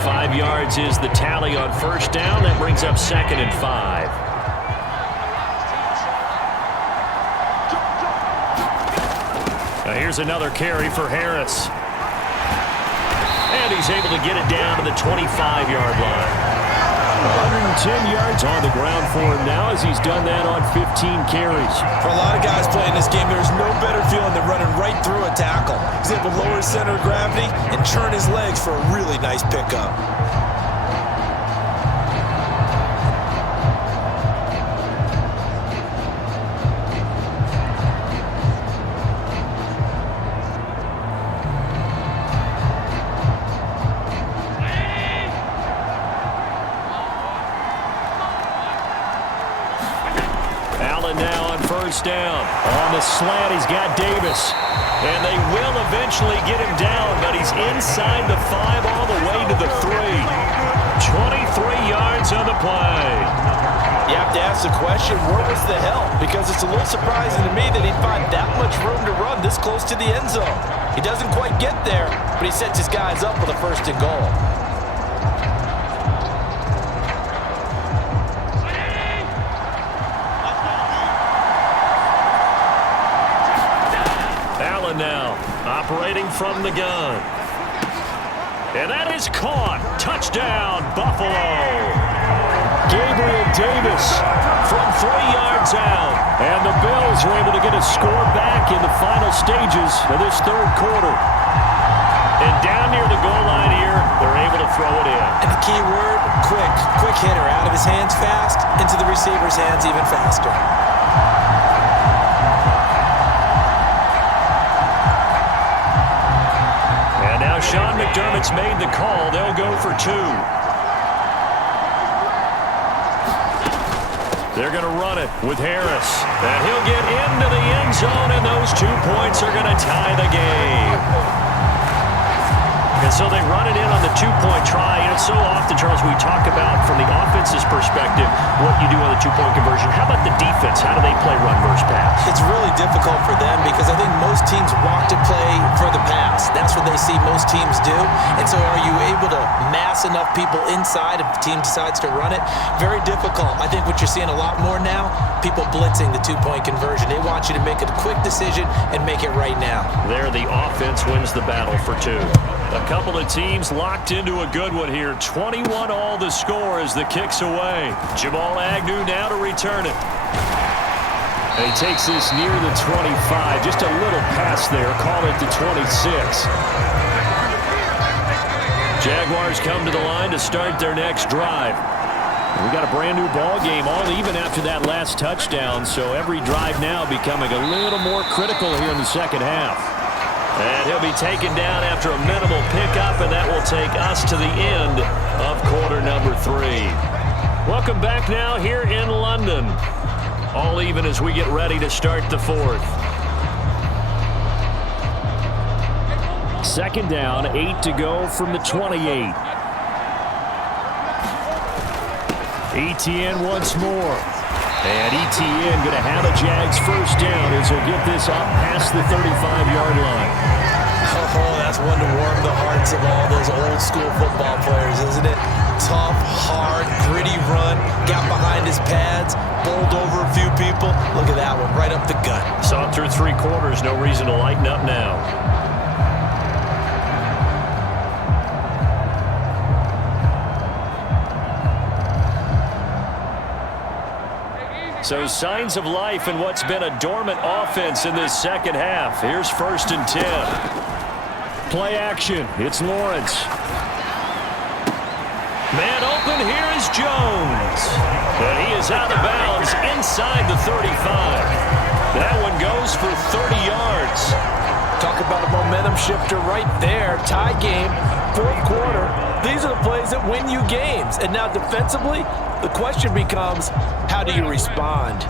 5 yards is the tally on first down. That brings up 2nd and 5. Now here's another carry for Harris. And he's able to get it down to the 25-yard line. 110 yards on the ground for him now as he's done that on 15 carries. For a lot of guys playing this game, there's no better feeling than running right through a tackle. He's able to lower his center of gravity and turn his legs for a really nice pickup. Now on first down. On the slant, he's got Davis. And they will eventually get him down, but he's inside the 5 all the way to the 3. 23 yards on the play. You have to ask the question, where was the help? Because it's a little surprising to me that he'd find that much room to run this close to the end zone. He doesn't quite get there, but he sets his guys up with a 1st and goal. Now operating from the gun. And that is caught. Touchdown, Buffalo. Gabriel Davis from 3 yards out. And the Bills are able to get a score back in the final stages of this 3rd quarter. And down near the goal line here, they're able to throw it in. And the key word, quick. Quick hitter. Out of his hands fast, into the receiver's hands even faster. Sean McDermott's made the call. They'll go for 2. They're going to run it with Harris. And he'll get into the end zone, and those 2 points are going to tie the game. And so they run it in on the 2-point try. And it's so often, Charles, we talk about from the offense's perspective what you do on the 2-point conversion. How about the defense? How do they play run versus pass? It's really difficult for them because I think most teams want to play for the pass. That's what they see most teams do. And so are you able to mass enough people inside if the team decides to run it? Very difficult. I think what you're seeing a lot more now, people blitzing the 2-point conversion. They want you to make a quick decision and make it right now. There, the offense wins the battle for 2. A couple of teams locked into a good one here. 21 all the score as the kick's away. Jamal Agnew now to return it. And he takes this near the 25. Just a little pass there. Call it the 26. Jaguars come to the line to start their next drive. We got a brand new ball game, all even after that last touchdown. So every drive now becoming a little more critical here in the second half. And he'll be taken down after a minimal pickup, and that will take us to the end of quarter number 3. Welcome back now here in London. All even as we get ready to start the 4th. 2nd down, 8 to go from the 28. Etienne once more. And Etienne going to have a Jags 1st down as he'll get this up past the 35-yard line. Oh, that's one to warm the hearts of all those old school football players, isn't it? Tough, hard, gritty run. Got behind his pads, bowled over a few people. Look at that one, right up the gut. Saw it through 3 quarters. No reason to lighten up now. So signs of life in what's been a dormant offense in this second half. Here's 1st and 10. Play action. It's Lawrence. Man open. Here is Jones. But he is out of bounds inside the 35. That one goes for 30 yards. Talk about a momentum shifter right there. Tie game, 4th quarter. These are the plays that win you games. And now defensively, the question becomes, how do you respond?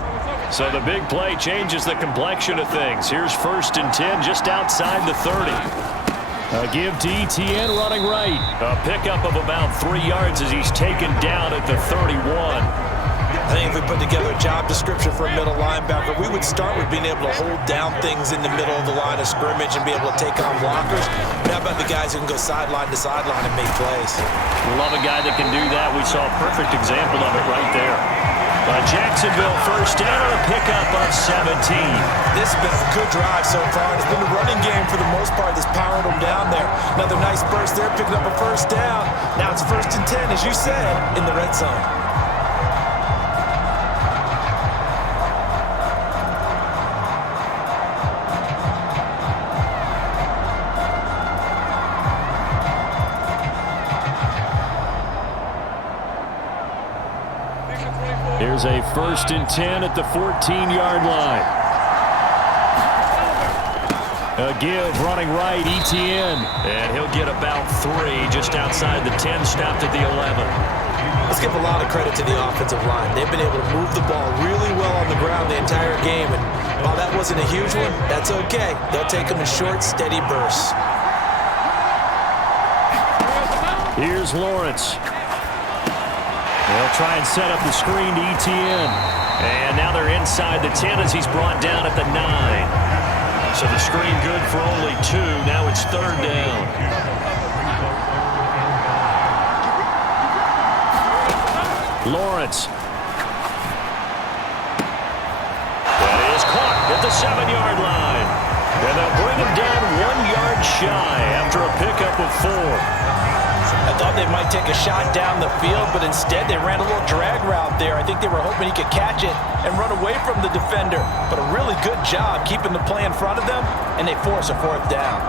So the big play changes the complexion of things. Here's 1st and 10 just outside the 30. A give to Etienne running right. A pickup of about 3 yards as he's taken down at the 31. I think if we put together a job description for a middle linebacker, we would start with being able to hold down things in the middle of the line of scrimmage and be able to take on blockers. But how about the guys who can go sideline to sideline and make plays? Love a guy that can do that. We saw a perfect example of it right there. Jacksonville first down on a pickup of 17. This has been a good drive so far. It's been the running game for the most part that's powering them down there. Another nice burst there, picking up a first down. Now it's 1st and 10, as you said, in the red zone. Here's a 1st and 10 at the 14-yard line. A give running right, Etienne. And he'll get about 3 just outside the 10, stopped at the 11. Let's give a lot of credit to the offensive line. They've been able to move the ball really well on the ground the entire game. And while that wasn't a huge one, that's okay. They'll take them in short, steady bursts. Here's Lawrence. They'll try and set up the screen to Etienne. And now they're inside the 10 as he's brought down at the 9. So the screen good for only 2. Now it's 3rd down. Lawrence. That is caught at the 7-yard line. And they'll bring him down 1 yard shy after a pickup of 4. I thought they might take a shot down the field, but instead they ran a little drag route there. I think they were hoping he could catch it and run away from the defender. But a really good job keeping the play in front of them, and they force a 4th down.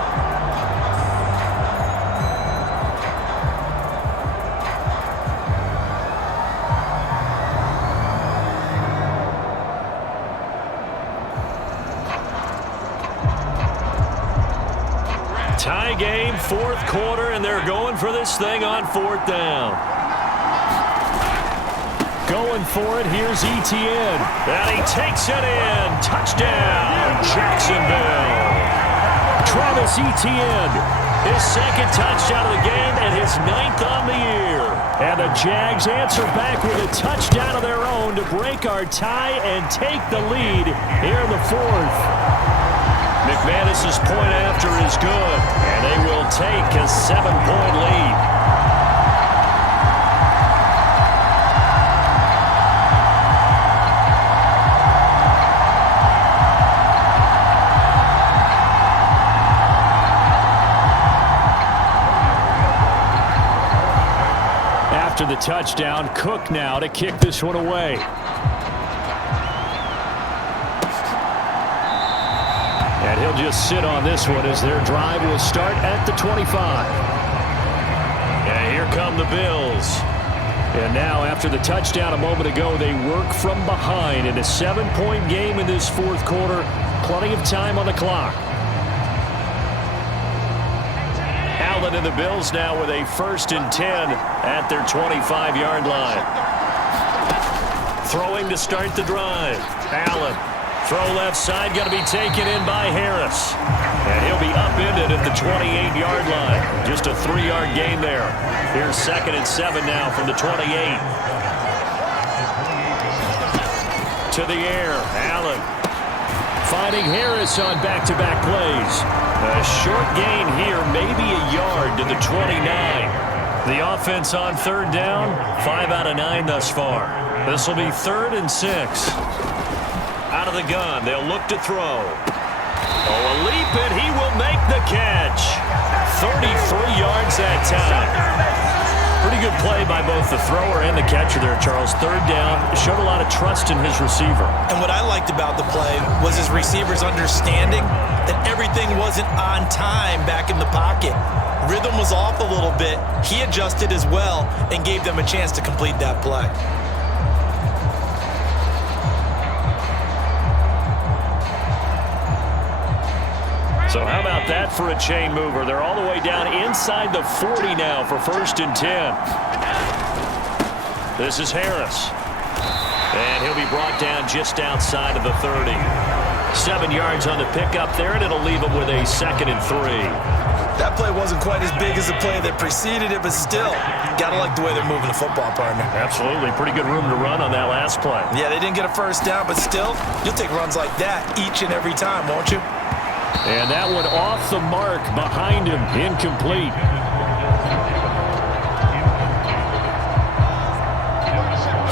Tie game, 4th quarter, and they're going for this thing on 4th down. Going for it, here's Etienne. And he takes it in. Touchdown, Jacksonville. Travis Etienne, his 2nd touchdown of the game and his 9th on the year. And the Jags answer back with a touchdown of their own to break our tie and take the lead here in the 4th. McManus's point after is good, and they will take a 7-point lead. After the touchdown, Cook now to kick this one away. And he'll just sit on this one as their drive will start at the 25. And here come the Bills. And now after the touchdown a moment ago, they work from behind in a 7-point game in this 4th quarter. Plenty of time on the clock. Allen and the Bills now with a 1st and 10 at their 25-yard line. Throwing to start the drive. Allen. Throw left side, going to be taken in by Harris. And he'll be upended at the 28-yard line. Just a 3-yard gain there. Here's 2nd and 7 now from the 28. To the air, Allen. Finding Harris on back-to-back plays. A short gain here, maybe a yard to the 29. The offense on 3rd down, 5 out of 9 thus far. This will be 3rd and 6. Out of the gun, they'll look to throw. Oh, a leap, and he will make the catch. 33 yards that time. Pretty good play by both the thrower and the catcher there, Charles. 3rd down, showed a lot of trust in his receiver. And what I liked about the play was his receivers understanding that everything wasn't on time back in the pocket. Rhythm was off a little bit. He adjusted as well and gave them a chance to complete that play. So how about that for a chain mover? They're all the way down inside the 40 now for 1st and 10. This is Harris. And he'll be brought down just outside of the 30. 7 yards on the pickup there, and it'll leave him with a 2nd and 3. That play wasn't quite as big as the play that preceded it, but still, gotta like the way they're moving the football, partner. Absolutely. Pretty good room to run on that last play. Yeah, they didn't get a first down, but still, you'll take runs like that each and every time, won't you? And that one off the mark behind him, incomplete.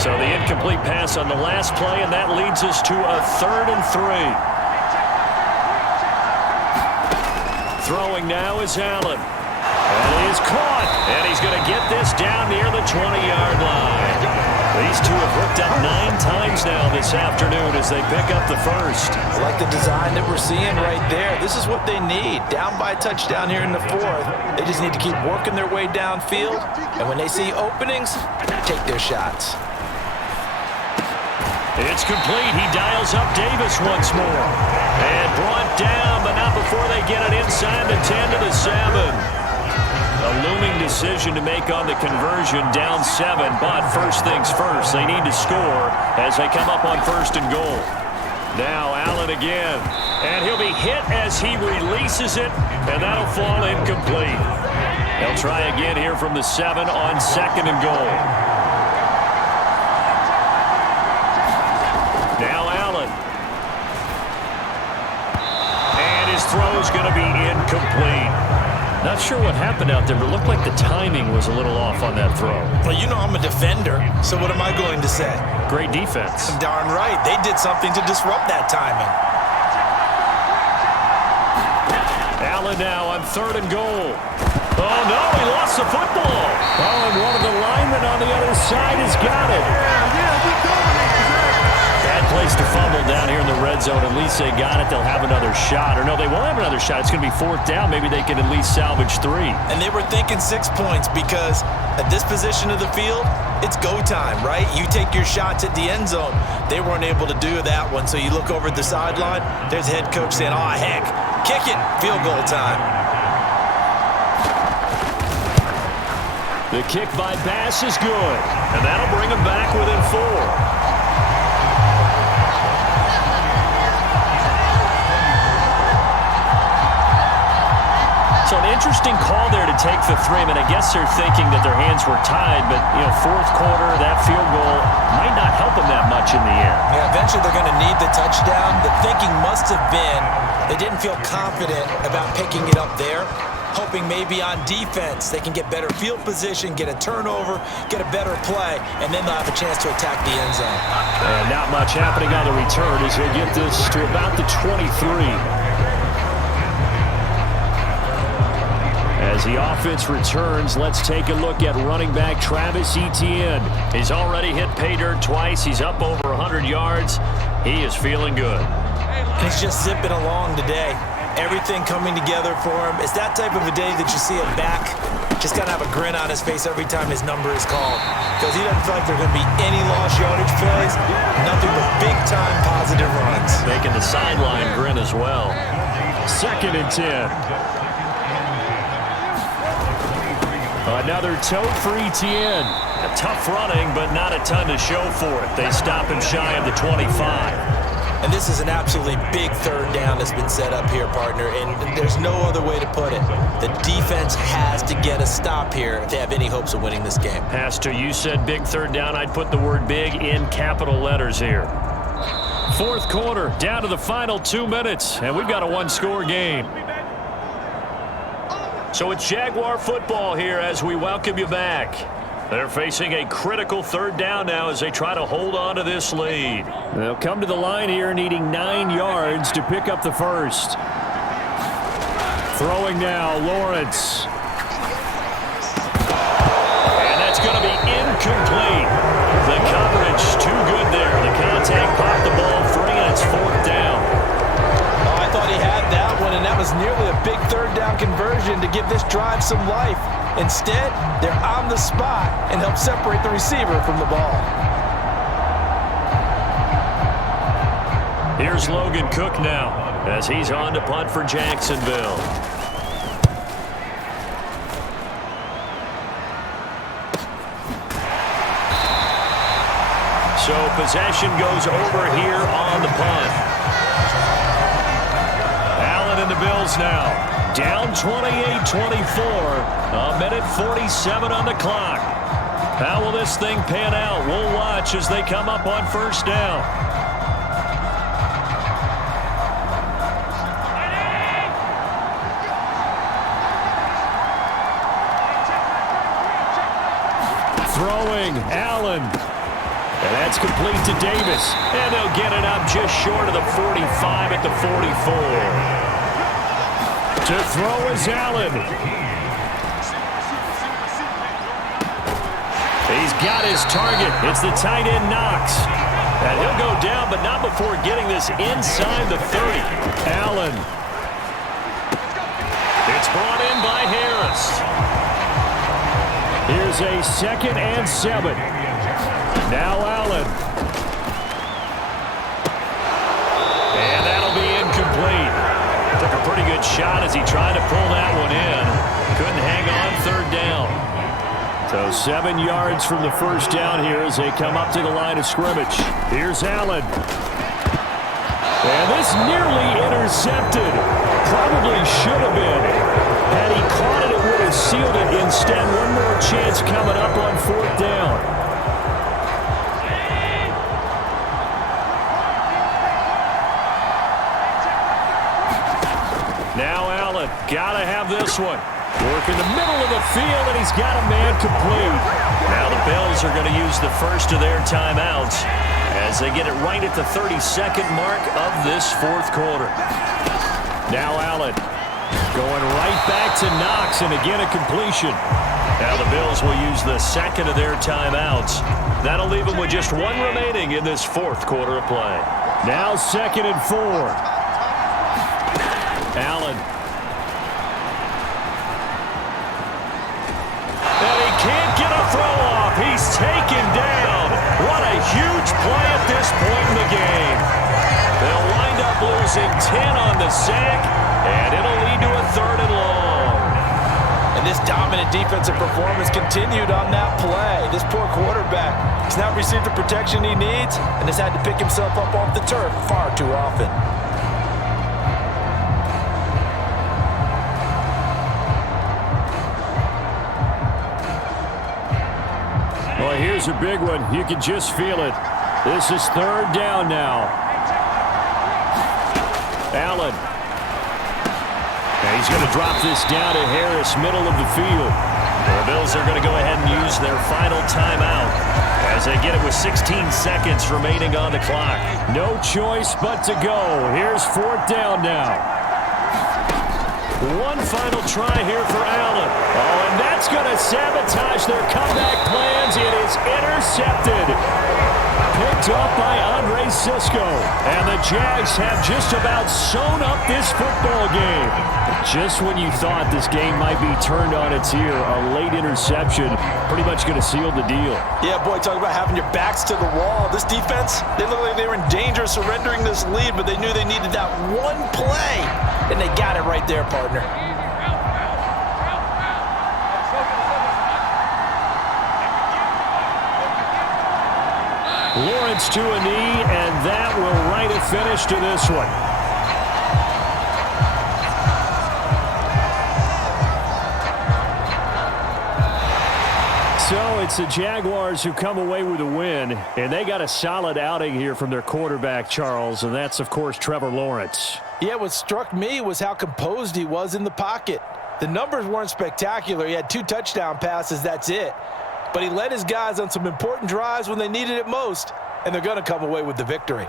So the incomplete pass on the last play, and that leads us to a 3rd and 3. Throwing now is Allen. And he is caught. And he's going to get this down near the 20-yard line. These two have hooked up 9 times now this afternoon as they pick up the first. I like the design that we're seeing right there. This is what they need. Down by a touchdown here in the 4th. They just need to keep working their way downfield. And when they see openings, take their shots. It's complete. He dials up Davis once more. And brought down, but not before they get it inside the 10 to the 7. A looming decision to make on the conversion, down 7. But first things first, they need to score as they come up on 1st and goal. Now Allen again. And he'll be hit as he releases it, and that'll fall incomplete. They'll try again here from the 7 on 2nd and goal. Now Allen. And his throw's going to be incomplete. Not sure what happened out there, but it looked like the timing was a little off on that throw. Well, you know I'm a defender, so what am I going to say? Great defense. Darn right. They did something to disrupt that timing. Allen now on 3rd and goal. Oh, no, he lost the football. Oh, and one of the linemen on the other side has got it. Bad place to fumble down here in the red zone. At least they got it. They'll have another shot. Or no, they won't have another shot. It's going to be 4th down. Maybe they can at least salvage 3. And they were thinking 6 points because at this position of the field, it's go time, right? You take your shots at the end zone. They weren't able to do that one. So you look over at the sideline. There's the head coach saying, oh, heck, kick it. Field goal time. The kick by Bass is good. And that'll bring them back within 4. So an interesting call there to take the 3. I mean, I guess they're thinking that their hands were tied, but, 4th quarter, that field goal might not help them that much in the air. Yeah, eventually they're going to need the touchdown. The thinking must have been they didn't feel confident about picking it up there, hoping maybe on defense they can get better field position, get a turnover, get a better play, and then they'll have a chance to attack the end zone. And not much happening on the return as they get this to about the 23. As the offense returns, let's take a look at running back Travis Etienne. He's already hit pay dirt twice. He's up over 100 yards. He is feeling good. He's just zipping along today. Everything coming together for him. It's that type of a day that you see him back. Just got to have a grin on his face every time his number is called. Because he doesn't feel like there are going to be any lost yardage plays. Nothing but big-time positive runs. Making the sideline grin as well. 2nd and 10. Another tote for Etienne. A tough running, but not a ton to show for it. They stop him shy of the 25. And this is an absolutely big 3rd down that's been set up here, partner, and there's no other way to put it. The defense has to get a stop here if they have any hopes of winning this game. Pastor, you said big 3rd down. I'd put the word big in capital letters here. 4th quarter, down to the final 2 minutes, and we've got a 1-score game. So it's Jaguar football here as we welcome you back. They're facing a critical 3rd down now as they try to hold on to this lead. They'll come to the line here needing 9 yards to pick up the first. Throwing now, Lawrence. And that's going to be incomplete. The coverage too good there. The contact popped the ball free, and it's 4th down. Oh, I thought he had that one, and that was nearly a big 3rd down conversion to give this drive some life. Instead, they're on the spot and help separate the receiver from the ball. Here's Logan Cook now as he's on to punt for Jacksonville. So possession goes over here on the punt. Allen and the Bills now. Down 28-24. A minute 47 on the clock. How will this thing pan out? We'll watch as they come up on first down. Throwing, Allen. And that's complete to Davis. And they'll get it up just short of the 45 at the 44. To throw is Allen. He's got his target. It's the tight end Knox. And he'll go down, but not before getting this inside the 30. Allen. It's brought in by Harris. Here's a 2nd and 7. Now Allen. And that'll be incomplete. Took a pretty good shot as he tried to pull that one in. Couldn't hang on 3rd down. So 7 yards from the first down here as they come up to the line of scrimmage. Here's Allen. And this nearly intercepted. Probably should have been. Had he caught it, it would have sealed it. Instead, one more chance coming up on 4th down. Now Allen, gotta have this one. Work in the middle of the field, and he's got a man complete. Now the Bills are going to use the first of their timeouts as they get it right at the 32nd mark of this 4th quarter. Now Allen going right back to Knox, and again a completion. Now the Bills will use the 2nd of their timeouts. That'll leave them with just 1 remaining in this 4th quarter of play. Now 2nd and 4. Allen. And he can't get a throw off. He's taken down. What a huge play at this point in the game. They'll wind up losing 10 on the sack, and it'll lead to a 3rd and long. And this dominant defensive performance continued on that play. This poor quarterback has not received the protection he needs and has had to pick himself up off the turf far too often. Well, here's a big one. You can just feel it. This is 3rd down now. Allen. And he's going to drop this down to Harris, middle of the field. The Bills are going to go ahead and use their final timeout as they get it with 16 seconds remaining on the clock. No choice but to go. Here's 4th down now. One final try here for Allen. Oh, and that's going to sabotage their comeback plans. It is intercepted. Picked up by Andre Sisco. And the Jags have just about sewn up this football game. Just when you thought this game might be turned on its ear, a late interception pretty much going to seal the deal. Yeah, boy, talk about having your backs to the wall. This defense, they look like they were in danger of surrendering this lead, but they knew they needed that one play, and they got it right there, partner. Lawrence to a knee, and that will write a finish to this one. So it's the Jaguars who come away with a win, and they got a solid outing here from their quarterback, Charles, and that's, of course, Trevor Lawrence. Yeah, what struck me was how composed he was in the pocket. The numbers weren't spectacular. He had 2 touchdown passes, that's it. But he led his guys on some important drives when they needed it most, and they're going to come away with the victory.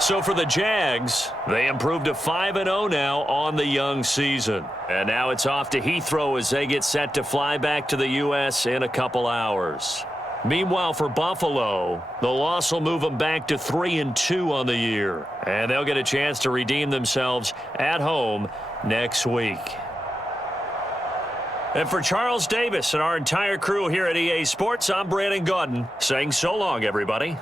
So for the Jags, they improved to 5-0 now on the young season. And now it's off to Heathrow as they get set to fly back to the U.S. in a couple hours. Meanwhile, for Buffalo, the loss will move them back to 3-2 on the year. And they'll get a chance to redeem themselves at home next week. And for Charles Davis and our entire crew here at EA Sports, I'm Brandon Gaudin saying so long, everybody.